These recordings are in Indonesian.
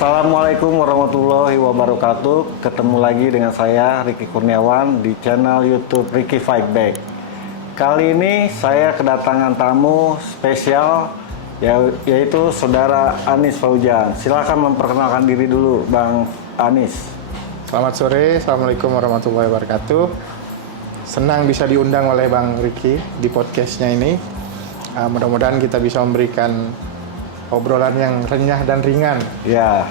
Assalamualaikum warahmatullahi wabarakatuh. Ketemu lagi dengan saya Ricky Kurniawan di channel YouTube Ricky Fight Back. Kali ini saya kedatangan tamu spesial yaitu Saudara Anis Fauzan. Silakan memperkenalkan diri dulu, Bang Anis. Selamat sore, Assalamualaikum warahmatullahi wabarakatuh. Senang bisa diundang oleh Bang Ricky di podcastnya ini. Mudah-mudahan kita bisa memberikan obrolan yang renyah dan ringan. Ya,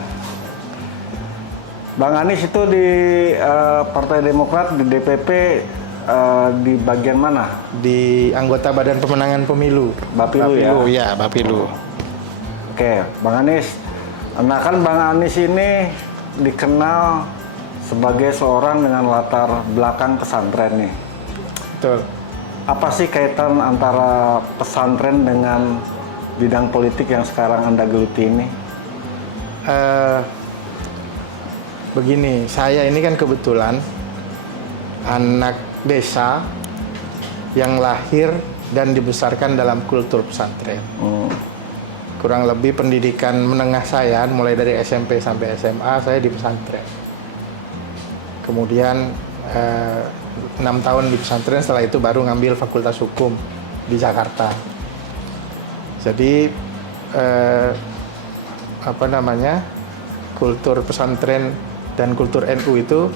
Bang Anis itu di Partai Demokrat di DPP di bagian mana? Di anggota Badan Pemenangan Pemilu. Bapilu ya? Ya, Bapilu. Oke, Bang Anis. Nah kan Bang Anis ini dikenal sebagai seorang dengan latar belakang pesantren nih. Betul. Apa sih kaitan antara pesantren dengan bidang politik yang sekarang Anda geluti ini? Begini, saya ini kan kebetulan anak desa yang lahir dan dibesarkan dalam kultur pesantren. Kurang lebih pendidikan menengah saya, mulai dari SMP sampai SMA, saya di pesantren. Kemudian 6 tahun di pesantren, setelah itu baru ngambil Fakultas Hukum di Jakarta. Jadi kultur pesantren dan kultur NU itu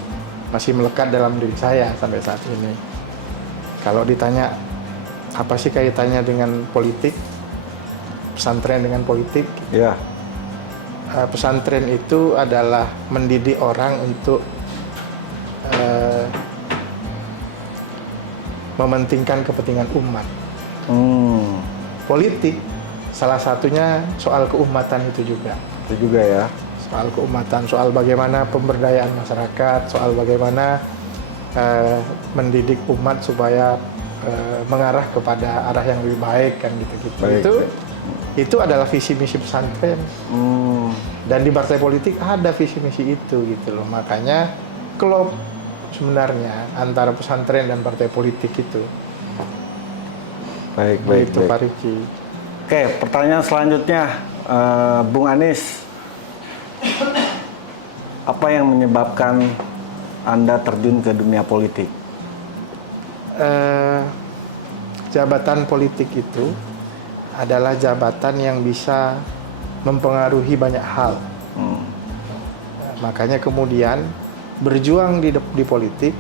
masih melekat dalam diri saya sampai saat ini. Kalau ditanya apa sih kaitannya dengan politik, pesantren dengan politik? Ya. Pesantren itu adalah mendidik orang untuk mementingkan kepentingan umat. Politik salah satunya soal keumatan itu juga. Itu juga ya. Soal keumatan, soal bagaimana pemberdayaan masyarakat, soal bagaimana mendidik umat supaya mengarah kepada arah yang lebih baik kan gitu-gitu. Itu adalah visi misi pesantren. Dan di partai politik ada visi misi itu gitu loh. Makanya klop sebenarnya antara pesantren dan partai politik itu. Baik. Pak Riki. Oke, pertanyaan selanjutnya, Bung Anis, apa yang menyebabkan Anda terjun ke dunia politik? Jabatan politik itu adalah jabatan yang bisa mempengaruhi banyak hal. Makanya kemudian berjuang di politik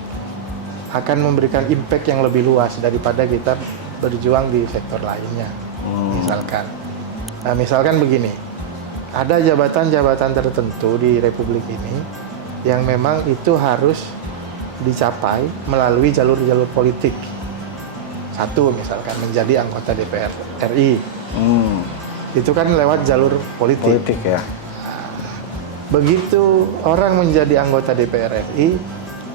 akan memberikan impact yang lebih luas daripada kita berjuang di sektor lainnya. Misalkan begini, ada jabatan-jabatan tertentu di Republik ini yang memang itu harus dicapai melalui jalur-jalur politik. Satu, misalkan menjadi anggota DPR RI, itu kan lewat jalur politik ya. Begitu orang menjadi anggota DPR RI,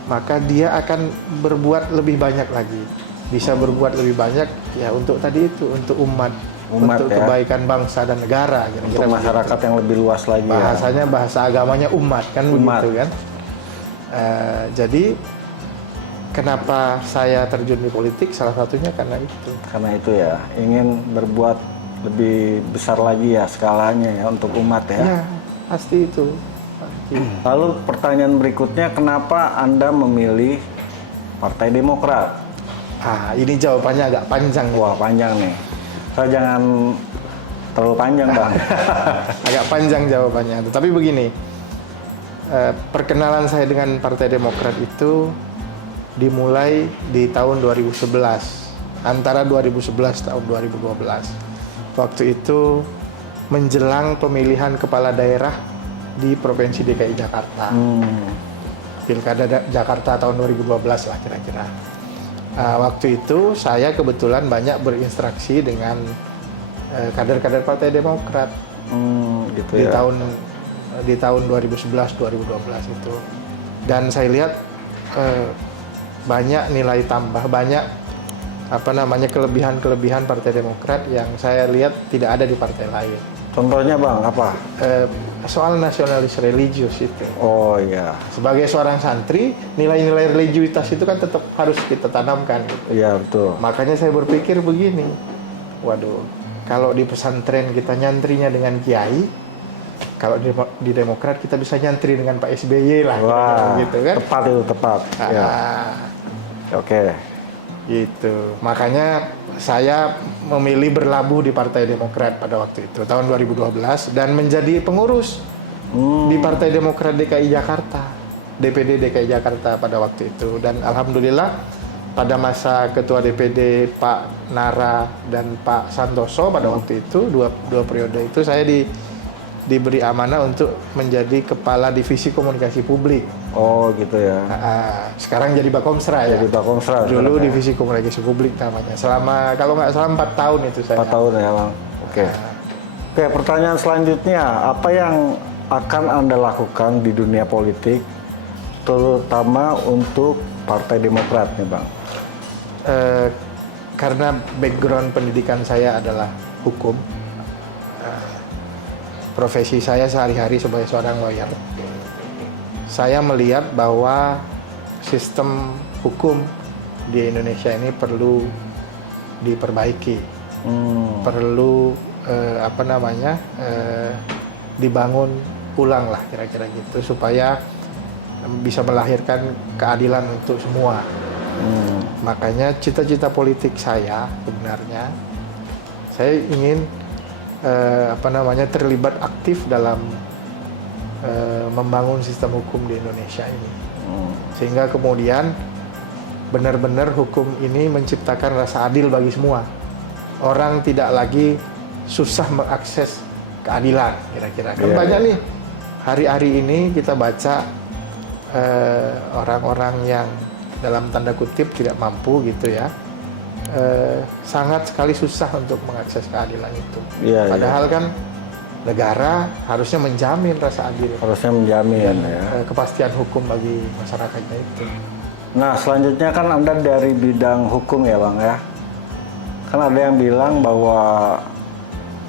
maka dia akan berbuat lebih banyak lagi. Bisa berbuat lebih banyak ya untuk tadi itu, untuk umat untuk ya. Kebaikan bangsa dan negara, untuk masyarakat begitu. Yang lebih luas lagi. Bahasanya ya. Bahasa agamanya umat kan begitu kan. Jadi kenapa saya terjun di politik? Salah satunya karena itu. Karena itu ya, ingin berbuat lebih besar lagi ya skalanya ya untuk umat ya. Ya, pasti itu. Lalu pertanyaan berikutnya, kenapa Anda memilih Partai Demokrat? Ini jawabannya agak panjang. Wah, panjang nih. Saya jangan terlalu panjang, Bang. Agak panjang jawabannya. Tetapi begini, perkenalan saya dengan Partai Demokrat itu dimulai di tahun 2011. Antara 2011 tahun 2012. Waktu itu menjelang pemilihan kepala daerah di Provinsi DKI Jakarta. Pilkada Jakarta tahun 2012 lah kira-kira. Waktu itu saya kebetulan banyak berinteraksi dengan kader-kader Partai Demokrat gitu ya. Di tahun 2011-2012 itu. Dan saya lihat banyak nilai tambah, banyak kelebihan-kelebihan Partai Demokrat yang saya lihat tidak ada di partai lain. Contohnya Bang, apa? Soal nasionalis religius itu. Oh iya. Sebagai seorang santri, nilai-nilai religiusitas itu kan tetap harus kita tanamkan. Iya betul. Makanya saya berpikir begini, waduh, kalau di pesantren kita nyantrinya dengan kiai, kalau di Demokrat kita bisa nyantri dengan Pak SBY lah, Wah, gitu kan. tepat itu, tepat. Ya. Oke. Gitu. Makanya saya memilih berlabuh di Partai Demokrat pada waktu itu, tahun 2012, dan menjadi pengurus di Partai Demokrat DKI Jakarta, DPD DKI Jakarta pada waktu itu. Dan alhamdulillah pada masa Ketua DPD Pak Nara dan Pak Santoso pada waktu itu, dua periode itu saya diberi amanah untuk menjadi Kepala Divisi Komunikasi Publik. Oh gitu ya. Sekarang jadi Bakomsra ya. Jadi Bakomsra. Dulu ya. Divisi Komunikasi Publik namanya. Selama, kalau nggak salah 4 tahun itu saya. 4 tahun ya Bang. Oke. Oke, pertanyaan selanjutnya, apa yang akan Anda lakukan di dunia politik, terutama untuk Partai Demokrat nih Bang? Karena background pendidikan saya adalah hukum, profesi saya sehari-hari sebagai seorang lawyer, saya melihat bahwa sistem hukum di Indonesia ini perlu diperbaiki, perlu dibangun ulang lah kira-kira gitu, supaya bisa melahirkan keadilan untuk semua. Makanya cita-cita politik saya sebenarnya, saya ingin terlibat aktif dalam membangun sistem hukum di Indonesia ini, sehingga kemudian benar-benar hukum ini menciptakan rasa adil bagi semua. Orang tidak lagi susah mengakses keadilan, kira-kira. Kan banyak nih hari-hari ini kita baca orang-orang yang dalam tanda kutip tidak mampu gitu ya, sangat sekali susah untuk mengakses keadilan itu. Padahal kan negara harusnya menjamin rasa adil, harusnya menjamin kepastian hukum bagi masyarakatnya itu. Nah, selanjutnya kan Anda dari bidang hukum ya Bang ya. Kan ada yang bilang bahwa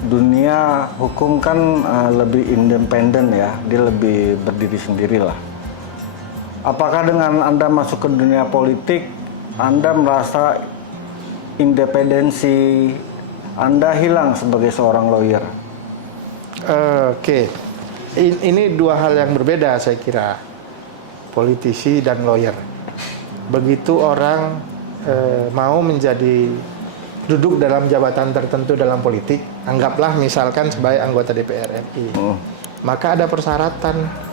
dunia hukum kan lebih independen ya, dia lebih berdiri sendiri lah. Apakah dengan Anda masuk ke dunia politik, Anda merasa independensi Anda hilang sebagai seorang lawyer? Oke. Ini dua hal yang berbeda saya kira, politisi dan lawyer. Begitu orang mau menjadi duduk dalam jabatan tertentu dalam politik, anggaplah misalkan sebagai anggota DPR RI, maka ada persyaratan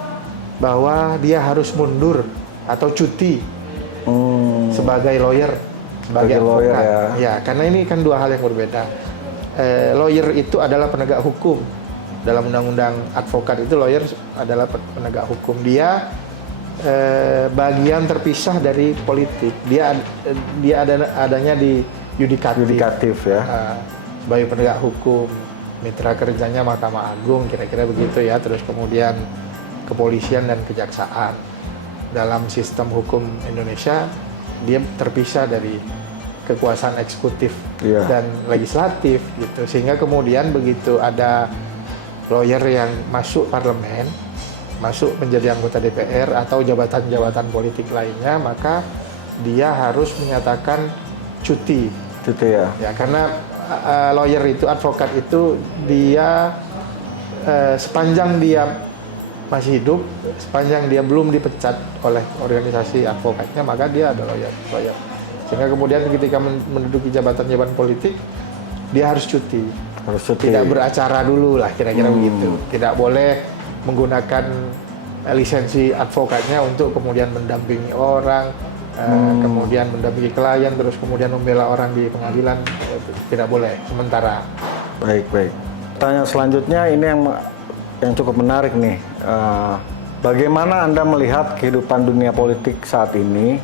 bahwa dia harus mundur atau cuti sebagai lawyer, sebagai advokat. Ya, karena ini kan dua hal yang berbeda. Lawyer itu adalah penegak hukum. Dalam undang-undang advokat itu lawyer adalah penegak hukum. Dia bagian terpisah dari politik. Dia adanya di yudikatif ya. Sebagai penegak hukum, mitra kerjanya Mahkamah Agung, kira-kira begitu ya. Terus kemudian kepolisian dan kejaksaan. Dalam sistem hukum Indonesia, dia terpisah dari kekuasaan eksekutif dan legislatif gitu. Sehingga kemudian begitu ada lawyer yang masuk parlemen, masuk menjadi anggota DPR atau jabatan-jabatan politik lainnya, maka dia harus menyatakan cuti. Ya, karena lawyer itu, advokat itu, dia sepanjang dia masih hidup, sepanjang dia belum dipecat oleh organisasi advokatnya, maka dia adalah lawyer. Sehingga kemudian ketika menduduki jabatan-jabatan politik, dia harus cuti. Tidak beracara dulu lah, kira-kira begitu. Tidak boleh menggunakan lisensi advokatnya untuk kemudian mendampingi orang, kemudian mendampingi klien, terus kemudian membela orang di pengadilan. Tidak boleh sementara. Baik. Pertanyaan selanjutnya ini yang cukup menarik nih. Bagaimana Anda melihat kehidupan dunia politik saat ini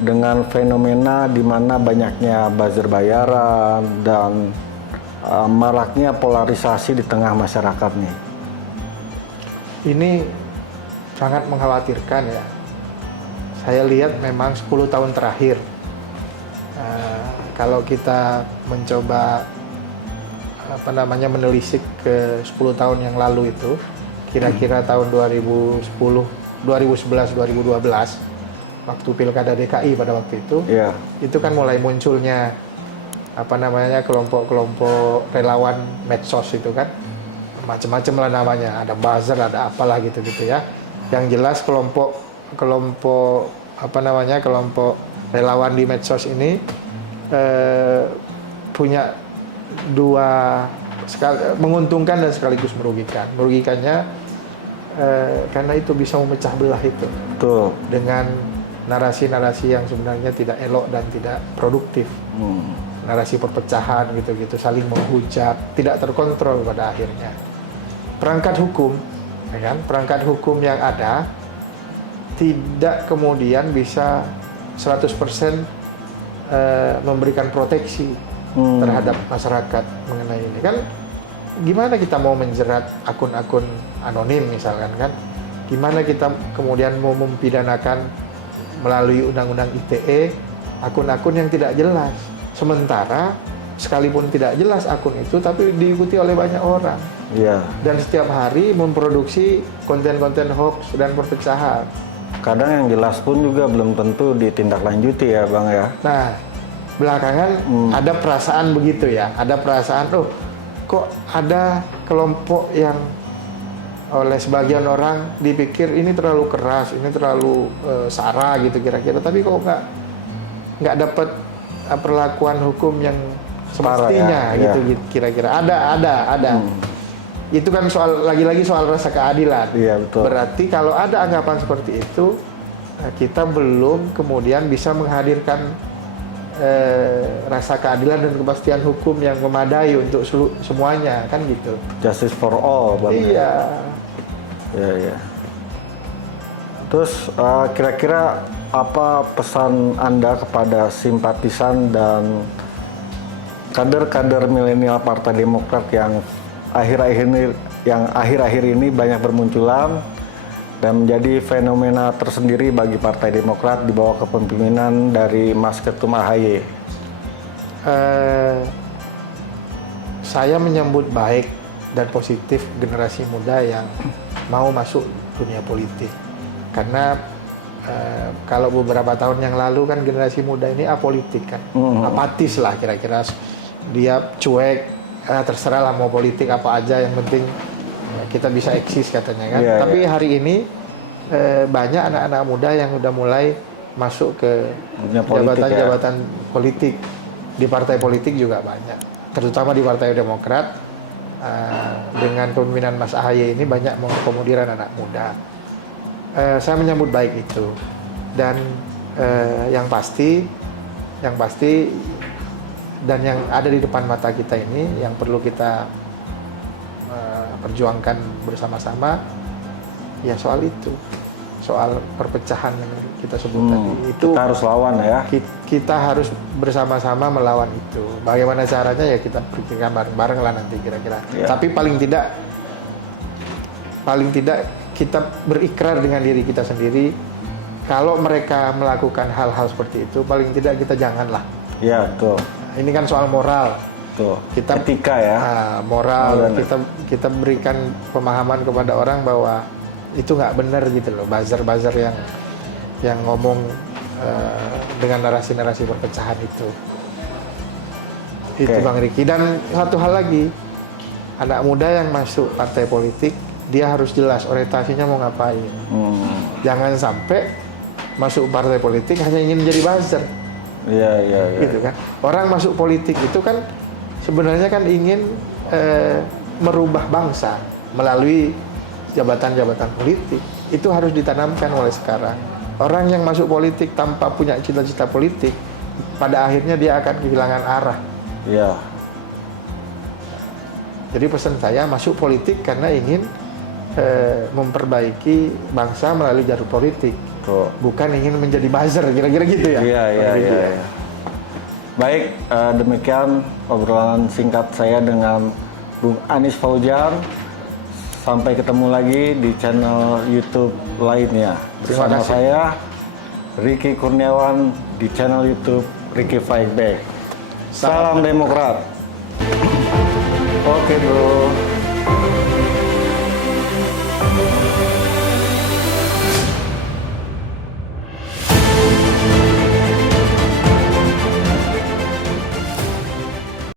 dengan fenomena di mana banyaknya buzzer bayaran dan maraknya polarisasi di tengah masyarakat nih? Ini sangat mengkhawatirkan ya. Saya lihat memang 10 tahun terakhir, kalau kita mencoba menelisik ke 10 tahun yang lalu itu, kira-kira tahun 2011, 2012, waktu Pilkada DKI pada waktu itu, itu kan mulai munculnya kelompok-kelompok relawan medsos itu kan, macam-macam lah namanya, ada buzzer, ada apalah gitu-gitu ya. Yang jelas kelompok kelompok relawan di medsos ini punya dua menguntungkan dan sekaligus merugikan. Merugikannya karena itu bisa memecah belah itu. Betul. Dengan narasi-narasi yang sebenarnya tidak elok dan tidak produktif. Narasi perpecahan gitu-gitu, saling menghujat, tidak terkontrol pada akhirnya. Perangkat hukum, ya kan? Perangkat hukum yang ada tidak kemudian bisa 100% memberikan proteksi terhadap masyarakat mengenai ini. Kan gimana kita mau menjerat akun-akun anonim misalkan kan? Gimana kita kemudian mau mempidanakan melalui undang-undang ITE akun-akun yang tidak jelas? Sementara sekalipun tidak jelas akun itu, tapi diikuti oleh banyak orang. Iya. Dan setiap hari memproduksi konten-konten hoax dan perpecahan. Kadang yang jelas pun juga belum tentu ditindaklanjuti ya Bang ya. Nah, belakangan ada perasaan begitu ya. Ada perasaan, oh kok ada kelompok yang oleh sebagian orang dipikir ini terlalu keras, ini terlalu sara gitu kira-kira. Tapi kok nggak dapat perlakuan hukum yang semestinya ya, gitu kira-kira. Ada. Itu kan lagi-lagi soal rasa keadilan. Iya, betul. Berarti kalau ada anggapan seperti itu, kita belum kemudian bisa menghadirkan rasa keadilan dan kepastian hukum yang memadai untuk semuanya, kan gitu. Justice for all, Bang. Iya. Iya. Terus kira-kira apa pesan Anda kepada simpatisan dan kader-kader milenial Partai Demokrat yang akhir-akhir ini banyak bermunculan dan menjadi fenomena tersendiri bagi Partai Demokrat di bawah kepemimpinan dari Mas Ketum AHY? Saya menyambut baik dan positif generasi muda yang mau masuk dunia politik. Karena kalau beberapa tahun yang lalu kan generasi muda ini apolitik kan, apatis lah kira-kira. Dia cuek, terserah lah mau politik apa aja, yang penting kita bisa eksis katanya kan. Tapi hari ini banyak anak-anak muda yang udah mulai masuk ke jabatan-jabatan politik. Di partai politik juga banyak, terutama di Partai Demokrat. Dengan kepemimpinan Mas AHY ini banyak mengakomodir anak muda. Saya menyambut baik itu, dan yang pasti dan yang ada di depan mata kita ini yang perlu kita perjuangkan bersama-sama ya soal itu, soal perpecahan yang kita sebut tadi. Itu kita harus lawan ya. Kita harus bersama-sama melawan itu. Bagaimana caranya ya kita pikirkan bareng-bareng lah nanti kira-kira. Tapi paling tidak kita berikrar dengan diri kita sendiri. Kalau mereka melakukan hal-hal seperti itu, paling tidak kita janganlah. Iya, betul. Ini kan soal moral. Betul. Kita etika ya. Moral. Kita berikan pemahaman kepada orang bahwa itu nggak benar gitu loh. Buzzer-buzzer yang ngomong dengan narasi-narasi perpecahan itu. Itu Bang Riki. Dan satu hal lagi, anak muda yang masuk partai politik, dia harus jelas orientasinya mau ngapain. Jangan sampai masuk partai politik hanya ingin menjadi buzzer. Iya. Gitu kan. Orang masuk politik itu kan sebenarnya kan ingin merubah bangsa melalui jabatan-jabatan politik. Itu harus ditanamkan mulai sekarang. Orang yang masuk politik tanpa punya cita-cita politik, pada akhirnya dia akan kehilangan arah. Iya. Jadi pesan saya masuk politik karena ingin memperbaiki bangsa melalui jalur politik. Bukan ingin menjadi buzzer, kira-kira gitu ya. Iya. Baik, demikian obrolan singkat saya dengan Bung Anies Fauzan. Sampai ketemu lagi di channel YouTube lainnya. Bersama saya, Ricky Kurniawan, di channel YouTube Ricky Fight Back. Salam Demokrat. Oke bro.